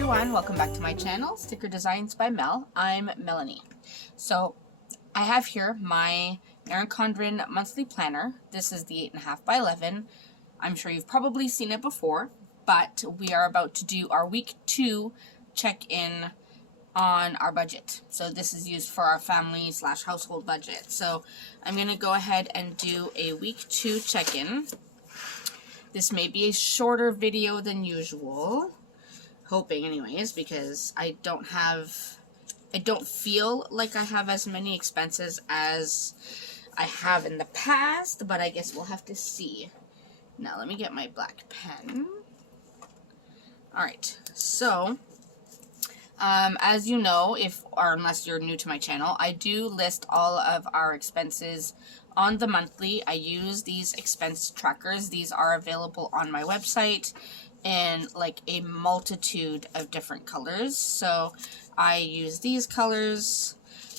everyone, welcome back to my channel, Sticker Designs by Mel. I'm Melanie. So I have here my Erin Condren monthly planner. This is the 8.5 by 11. I'm sure you've probably seen it before, but we are about to do our week 2 check-in on our budget. So this is used for our family / household budget. So I'm going to go ahead and do a week 2 check-in. This may be a shorter video than usual. Hoping anyways, because I don't feel like I have as many expenses as I have in the past, but I guess we'll have to see. Now let me get my black pen. Alright, so as you know, unless you're new to my channel, I do list all of our expenses on the monthly. I use these expense trackers. These are available on my website in like a multitude of different colors. So I use these colors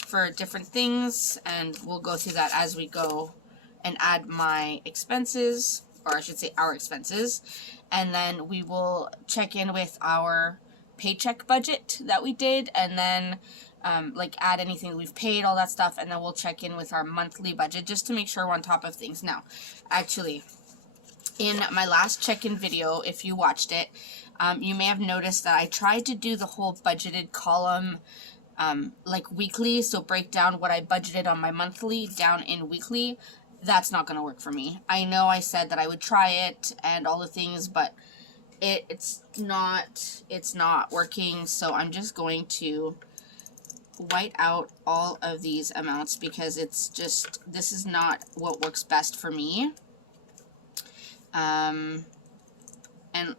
for different things, and we'll go through that as we go and add my expenses, or I should say our expenses, and then we will check in with our paycheck budget that we did, and then like add anything we've paid, all that stuff, and then we'll check in with our monthly budget just to make sure we're on top of things. Now, actually, in my last check-in video, if you watched it, you may have noticed that I tried to do the whole budgeted column like weekly, so break down what I budgeted on my monthly down in weekly. That's not going to work for me. I know I said that I would try it and all the things, but it's not working, so I'm just going to white out all of these amounts because this is not what works best for me. And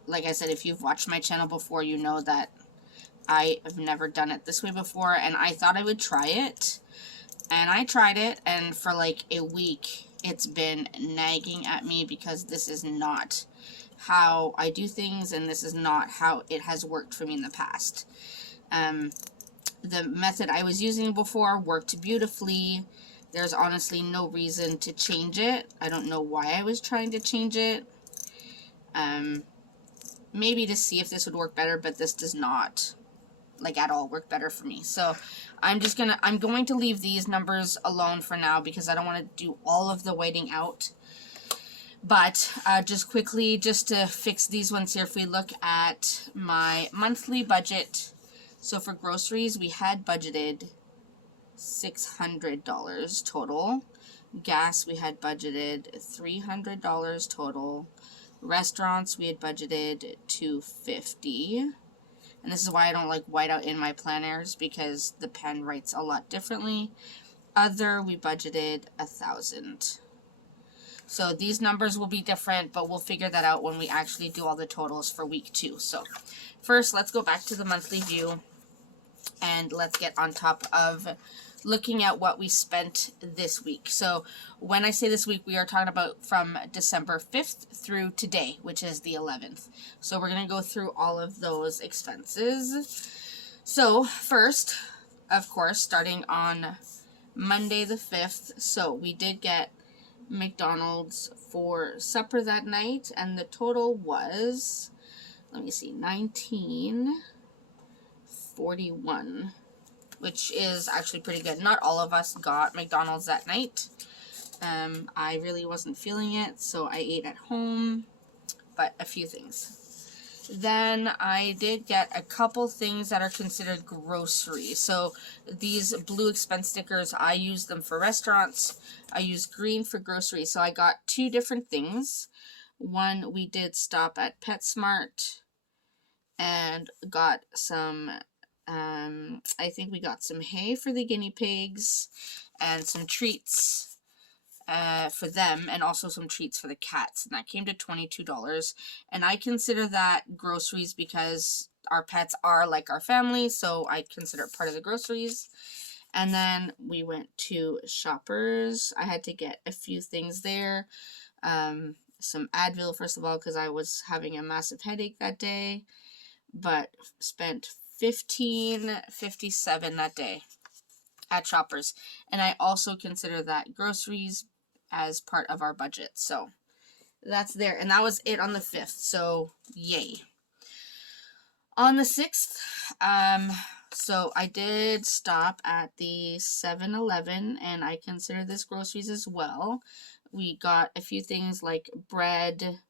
like I said, if you've watched my channel before, you know that I have never done it this way before, and I thought I would try it, and I tried it, and for like a week it's been nagging at me because this is not how I do things, and this is not how it has worked for me in the past. The method I was using before worked beautifully. There's honestly no reason to change it. I don't know why I was trying to change it. Maybe to see if this would work better, but this does not, like, at all work better for me. So I'm going to leave these numbers alone for now because I don't want to do all of the whiting out. But just quickly, just to fix these ones here, if we look at my monthly budget, so for groceries, we had budgeted $600 total. Gas, we had budgeted $300 total. Restaurants, we had budgeted $250. And this is why I don't like white out in my planners, because the pen writes a lot differently. Other, we budgeted $1,000. So these numbers will be different, but we'll figure that out when we actually do all the totals for week 2. So first, let's go back to the monthly view, and let's get on top of looking at what we spent this week. So when I say this week, we are talking about from December 5th through today, which is the 11th. So we're going to go through all of those expenses. So first, of course, starting on Monday the 5th, so we did get McDonald's for supper that night, and the total was, let me see, $19.41, which is actually pretty good. Not all of us got McDonald's that night. I really wasn't feeling it, so I ate at home, but a few things. Then I did get a couple things that are considered grocery. So these blue expense stickers, I use them for restaurants. I use green for grocery. So I got 2 different things. One, we did stop at PetSmart and got some, I think we got some hay for the guinea pigs and some treats for them, and also some treats for the cats, and that came to $22. And I consider that groceries because our pets are like our family, so I consider it part of the groceries. And then we went to Shoppers. I had to get a few things there. Some Advil, first of all, because I was having a massive headache that day, but spent $15.57 that day at Shoppers. And I also consider that groceries as part of our budget. So that's there. And that was it on the 5th. So yay. On the 6th, so I did stop at the 7-Eleven, and I consider this groceries as well. We got a few things like bread.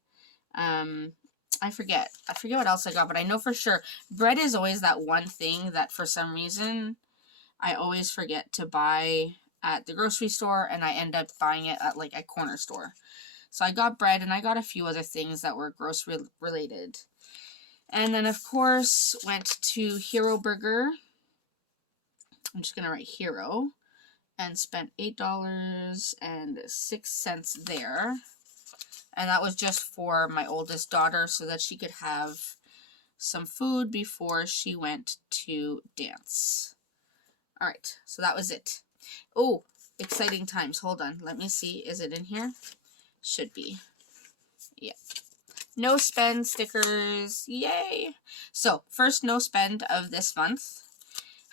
I forget what else I got, but I know for sure bread is always that one thing that for some reason I always forget to buy at the grocery store, and I end up buying it at like a corner store. So I got bread, and I got a few other things that were grocery related. And then, of course, went to Hero Burger. I'm just going to write Hero. And spent $8.06 there. And that was just for my oldest daughter so that she could have some food before she went to dance. All right, so that was it. Oh, exciting times. Hold on. Let me see. Is it in here? Should be. Yeah. No spend stickers. Yay. So, first no spend of this month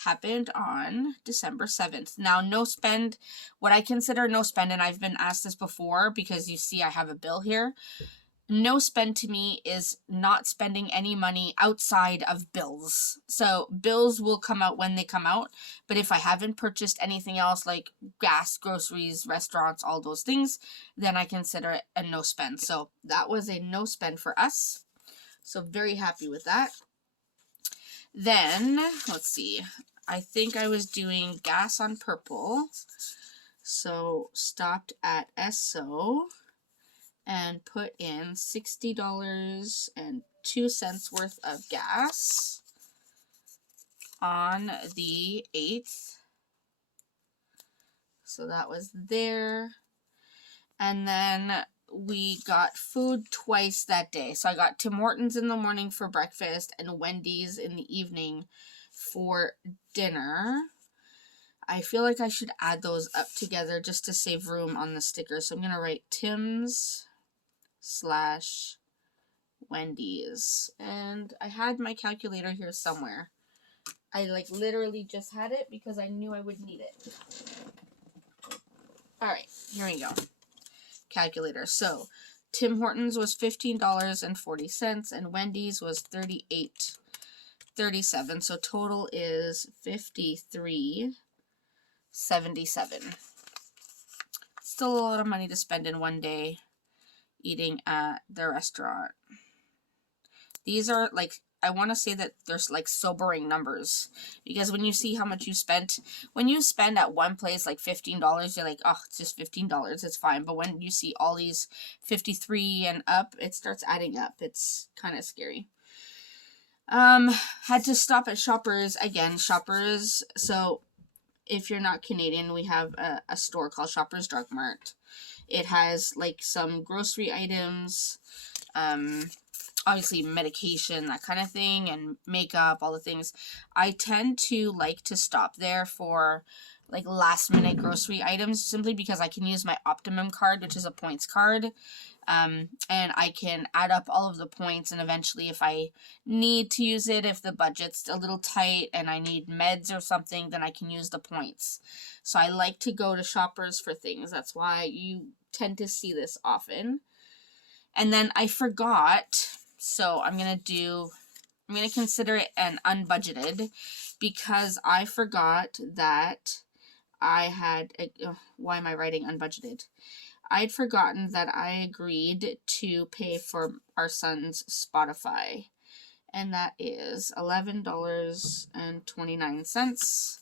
happened on December 7th. Now, no spend, what I consider no spend, and I've been asked this before because you see I have a bill here. No spend to me is not spending any money outside of bills. So bills will come out when they come out, but if I haven't purchased anything else like gas, groceries, restaurants, all those things, then I consider it a no spend. So that was a no spend for us. So very happy with that. Then, let's see, I think I was doing gas on Purple. So stopped at Esso and put in $60.02 worth of gas on the 8th. So that was there. And then we got food twice that day. So I got Tim Hortons in the morning for breakfast and Wendy's in the evening for dinner. I feel like I should add those up together just to save room on the sticker. So I'm going to write Tim's / Wendy's. And I had my calculator here somewhere. I like literally just had it because I knew I would need it. Alright, here we go. Calculator. So Tim Hortons was $15.40 and Wendy's was $38.37. So total is $53.77. Still a lot of money to spend in one day eating at the restaurant. These are like, I want to say that there's like sobering numbers, because when you see how much you spent, when you spend at one place like $15, you're like, oh, it's just $15, it's fine. But when you see all these 53 and up, it starts adding up. It's kind of scary. Had to stop at Shoppers again. Shoppers, so if you're not Canadian, we have a store called Shoppers Drug Mart. It has like some grocery items, obviously medication, that kind of thing, and makeup, all the things. I tend to like to stop there for like last minute grocery items simply because I can use my Optimum card, which is a points card. And I can add up all of the points, and eventually if I need to use it, if the budget's a little tight and I need meds or something, then I can use the points. So I like to go to Shoppers for things. That's why you tend to see this often. And then I forgot, so I'm going to consider it an unbudgeted, because I forgot that I had, why am I writing unbudgeted? I'd forgotten that I agreed to pay for our son's Spotify, and that is $11.29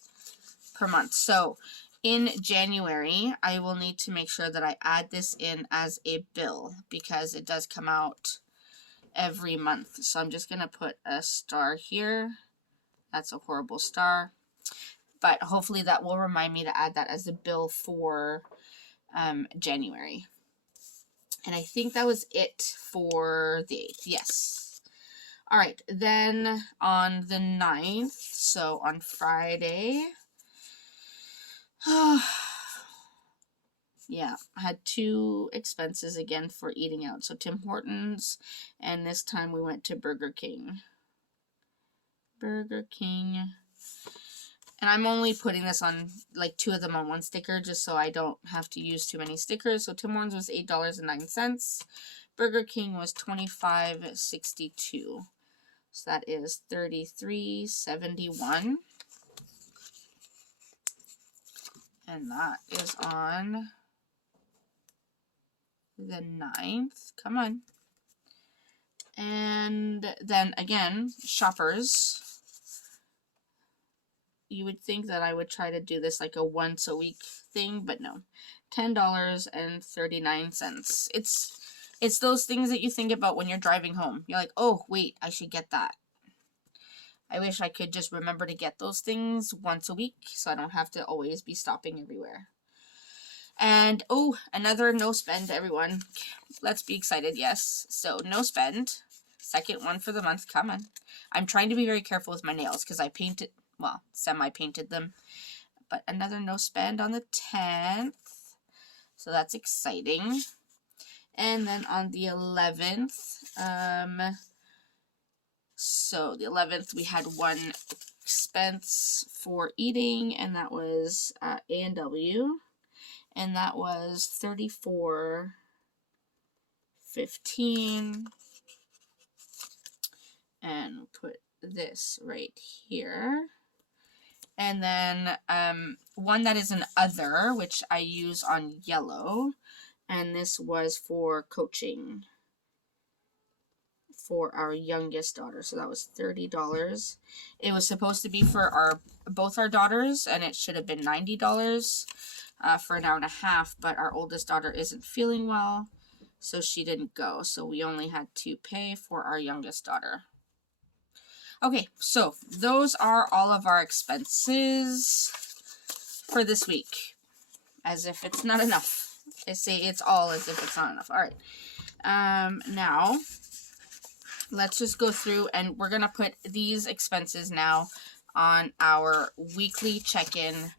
per month. So in January, I will need to make sure that I add this in as a bill, because it does come out every month. So I'm just going to put a star here. That's a horrible star. But hopefully that will remind me to add that as a bill for January. And I think that was it for the 8th. Yes. All right. Then on the 9th, so on Friday, yeah, I had 2 expenses again for eating out. So Tim Hortons, and this time we went to Burger King. Burger King. And I'm only putting this on, like, 2 of them on one sticker, just so I don't have to use too many stickers. So Tim Hortons was $8.09. Burger King was $25.62. So that is $33.71. And that is on the 9th. Come on. And then again, Shoppers. You would think that I would try to do this like a once a week thing, but no. $10.39. It's those things that you think about when you're driving home. You're like, oh, wait, I should get that. I wish I could just remember to get those things once a week so I don't have to always be stopping everywhere. And, oh, another no spend, everyone. Let's be excited, yes. So, no spend. Second one for the month. Come on. I'm trying to be very careful with my nails because I painted, well, semi-painted them. But another no spend on the 10th. So, that's exciting. And then on the 11th, so the 11th, we had one expense for eating, and that was A&W. And that was $34.15. And put this right here. And then one that is an other, which I use on yellow. And this was for coaching for our youngest daughter. So that was $30. It was supposed to be for both our daughters, and it should have been $90. For an hour and a half, but our oldest daughter isn't feeling well, so she didn't go. So we only had to pay for our youngest daughter. Okay, so those are all of our expenses for this week. As if it's not enough. I say it's all as if it's not enough. All right. Now, let's just go through, and we're going to put these expenses now on our weekly check-in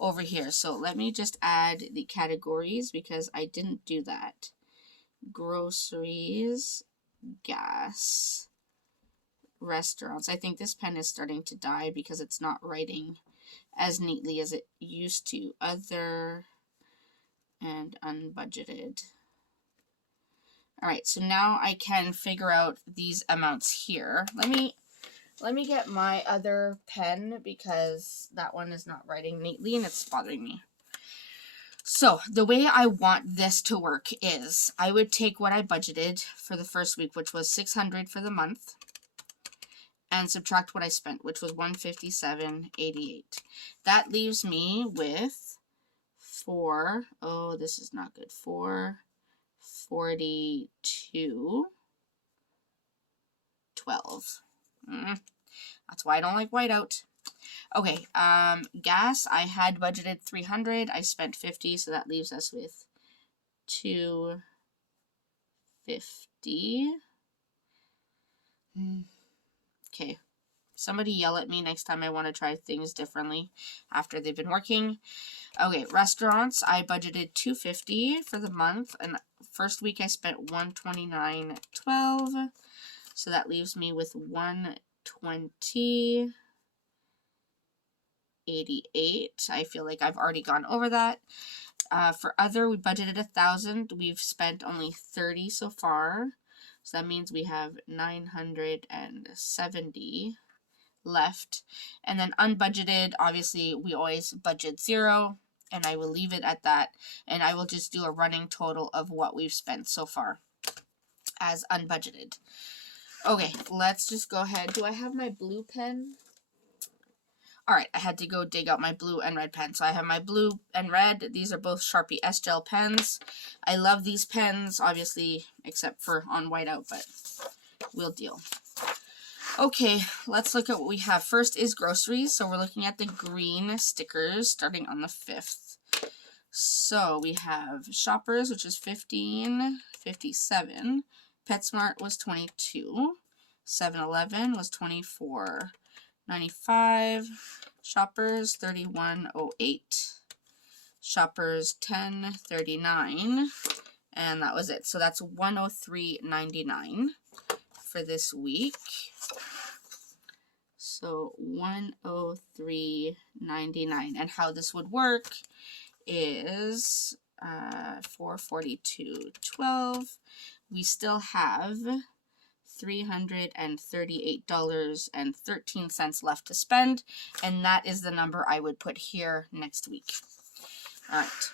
over here. So let me just add the categories because I didn't do that. Groceries, gas, restaurants. I think this pen is starting to die because it's not writing as neatly as it used to. Other and unbudgeted. All right, so now I can figure out these amounts here. Let me get my other pen because that one is not writing neatly and it's bothering me. So the way I want this to work is I would take what I budgeted for the first week, which was $600 for the month, and subtract what I spent, which was $157.88. That leaves me with this is not good, $442.12. That's why I don't like whiteout. Okay, gas, I had budgeted $300. I spent $50, so that leaves us with $250. Okay, somebody yell at me next time I want to try things differently after they've been working. Okay, restaurants, I budgeted $250 for the month, and first week I spent $129.12, so that leaves me with $120.88. I feel like I've already gone over that. For other, we budgeted $1,000. We've spent only $30 so far, so that means we have $970 left. And then unbudgeted, obviously we always budget $0, and I will leave it at that, and I will just do a running total of what we've spent so far as unbudgeted. Okay, let's just go ahead. Do I have my blue pen? All right, I had to go dig out my blue and red pen. So I have my blue and red. These are both Sharpie S-Gel pens. I love these pens, obviously, except for on whiteout, but we'll deal. Okay, let's look at what we have. First is groceries. So we're looking at the green stickers starting on the 5th. So we have Shoppers, which is $15.57. PetSmart was $22. 7-Eleven was $24.95. Shoppers $31.08. Shoppers $10.39. And that was it. So that's $103.99 for this week. So $103.99. And how this would work is $442.12. We still have $338.13 left to spend, and that is the number I would put here next week. All right,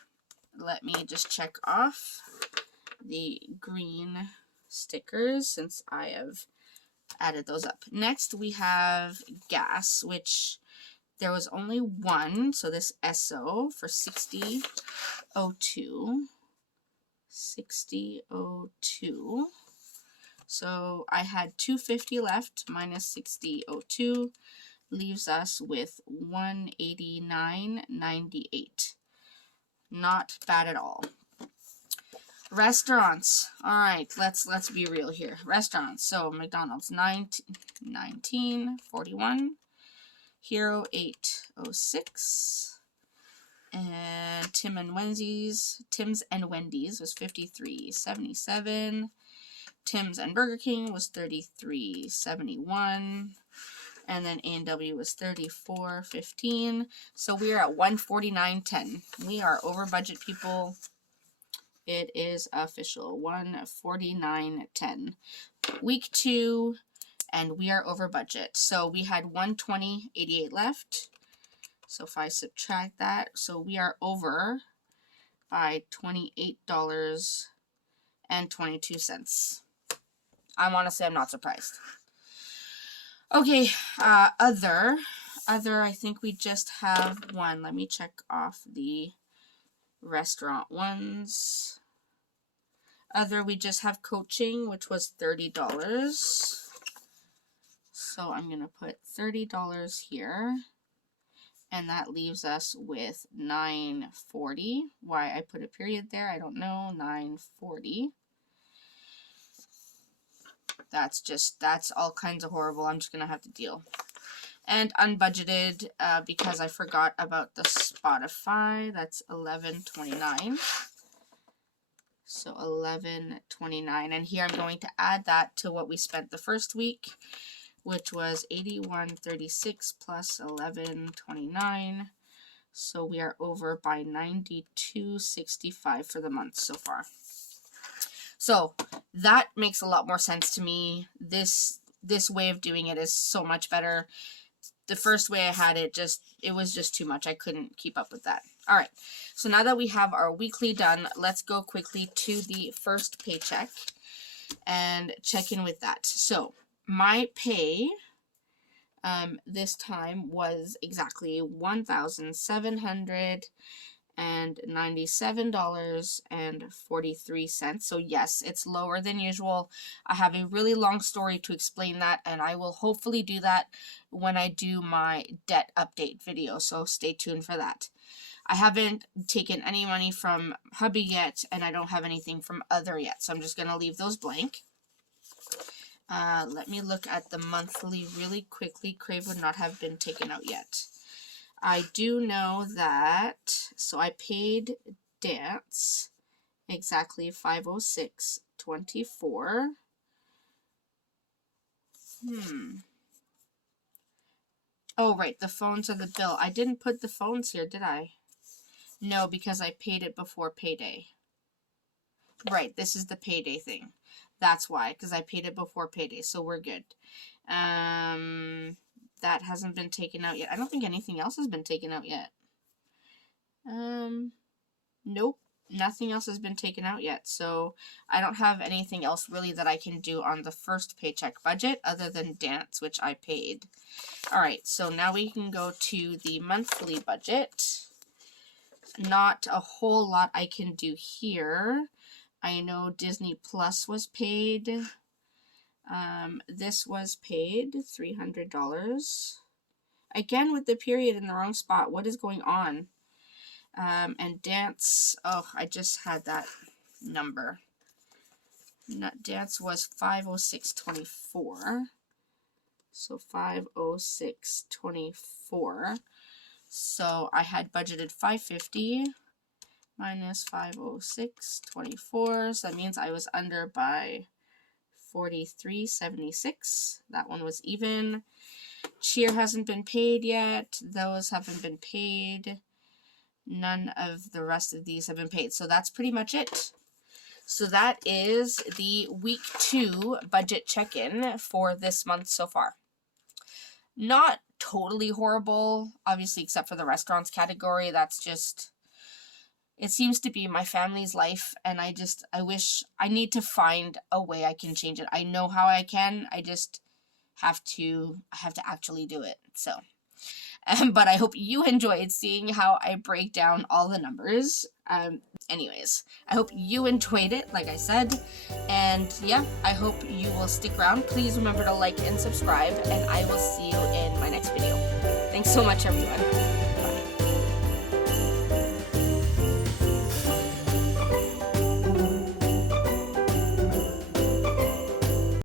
let me just check off the green stickers since I have added those up. Next, we have gas, which there was only one, so this SO for $60.02. $60.02. So I had $2.50 left minus $60.02 leaves us with $189.98. Not bad at all. Restaurants. All right, let's be real here. Restaurants. So McDonald's 19.41, Hero 8.06, and Tim's and Wendy's was 53.77. Tim's and Burger King was 33.71. And then A&W was 34.15. So we are at 149.10. We are over budget, people. It is official. 149.10. Week 2, and we are over budget. So we had 120.88 left. So if I subtract that, so we are over by $28.22. I want to say I'm not surprised. Okay, other, I think we just have one. Let me check off the restaurant ones. Other, we just have coaching, which was $30. So I'm going to put $30 here. And that leaves us with $9.40. Why I put a period there, I don't know. $9.40. That's all kinds of horrible. I'm just going to have to deal. And unbudgeted, because I forgot about the Spotify, that's $11.29. So $11.29. And here I'm going to add that to what we spent the first week, which was $81.36 plus $11.29. So we are over by $92.65 for the month so far. So that makes a lot more sense to me. This way of doing it is so much better. The first way I had it, it was just too much. I couldn't keep up with that. All right. So now that we have our weekly done, let's go quickly to the first paycheck and check in with that. So my pay this time was exactly $1,797.43. So yes, it's lower than usual. I have a really long story to explain that, and I will hopefully do that when I do my debt update video, so stay tuned for that. I haven't taken any money from hubby yet, and I don't have anything from other yet, so I'm just going to leave those blank. Let me look at the monthly really quickly. Crave would not have been taken out yet. I do know that, so I paid Dance exactly $506.24. Oh, right, the phones are the bill. I didn't put the phones here, did I? No, because I paid it before payday. Right, this is the payday thing. That's why, because I paid it before payday, so we're good. That hasn't been taken out yet. I don't think anything else has been taken out yet. Nope, nothing else has been taken out yet. So I don't have anything else really that I can do on the first paycheck budget other than Dance, which I paid. All right, so now we can go to the monthly budget. Not a whole lot I can do here. I know Disney Plus was paid. This was paid $300. Again, with the period in the wrong spot. What is going on? And Dance, oh, I just had that number. Dance was $506.24. So $506.24. So I had budgeted $550 minus $506.24. So that means I was under by $43.76. That one was even. Cheer hasn't been paid yet. Those haven't been paid. None of the rest of these have been paid. So that's pretty much it. So that is the week 2 budget check-in for this month so far. Not totally horrible, obviously, except for the restaurants category. That's just, it seems to be my family's life, and I need to find a way I can change it. I know how I can, I just have to actually do it. So, but I hope you enjoyed seeing how I break down all the numbers. Anyways, I hope you enjoyed it, like I said, and yeah, I hope you will stick around. Please remember to like and subscribe, and I will see you in my next video. Thanks so much, everyone.